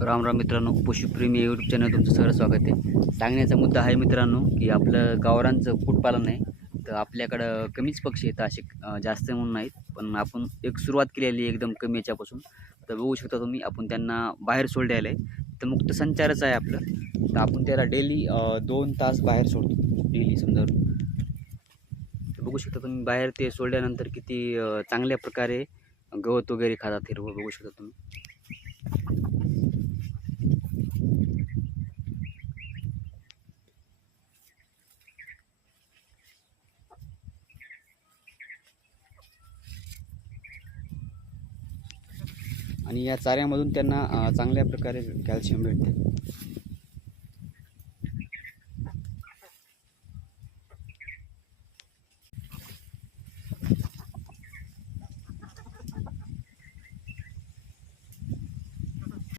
राम राम मित्रांनो, पशुप्रेमी YouTube channel तुमचं सगळं स्वागत आहे. सांगण्याचा मुद्दा आहे मित्रांनो की आपलं गावरांचं कुक्कुटपालन आहे. तर आपल्याकडं कमीच पक्षी आहेत असे, जास्त म्हणून नाहीत, पण आपण एक सुरुवात केलेली आहे एकदम कमी याच्यापासून. तर बघू शकता तुम्ही, आपण त्यांना बाहेर सोडलेलं आहे. तर मुक्त संचारच आहे आपलं. तर आपण त्याला डेली 2 तास बाहेर सोडतो डेली समजा. तर बघू शकता तुम्ही, बाहेर ते सोडल्यानंतर किती चांगल्या प्रकारे गवत वगैरे खातात हिरवं, बघू शकता तुम्ही. आणि या चाऱ्यामधून त्यांना चांगल्या प्रकारे कॅल्शियम भेटते.